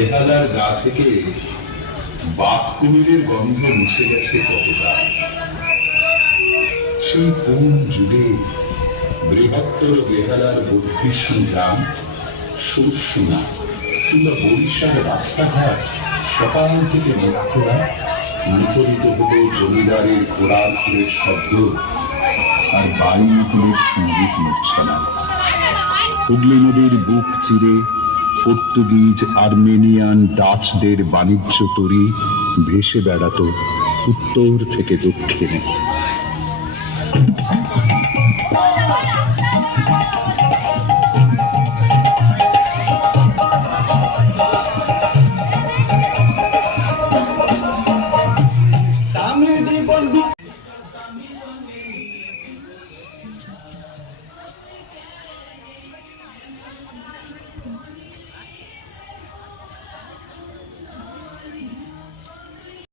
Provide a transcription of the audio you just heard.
বেহালার গা থেকে বাঘ কুমিরের গন্ধ মুছে গেছে কতটা। সেই কোন যুগে বৃহত্তর বেহালার ৩২ গ্রাম সুরসুনা কিংবা বরিশার রাস্তাঘাট সকাল থেকে মধ্যরা মুখরিত হল জমিদারের ঘোড়া ঘুরের শব্দ আর বায়ুকুলের সঙ্গীত মূর্ছনা। হুগলি নদীর বুক চিরে পর্তুগিজ, আর্মেনিয়ান, ডাচদের বাণিজ্য তরী ভেসে বেড়াত উত্তর থেকে দক্ষিণে।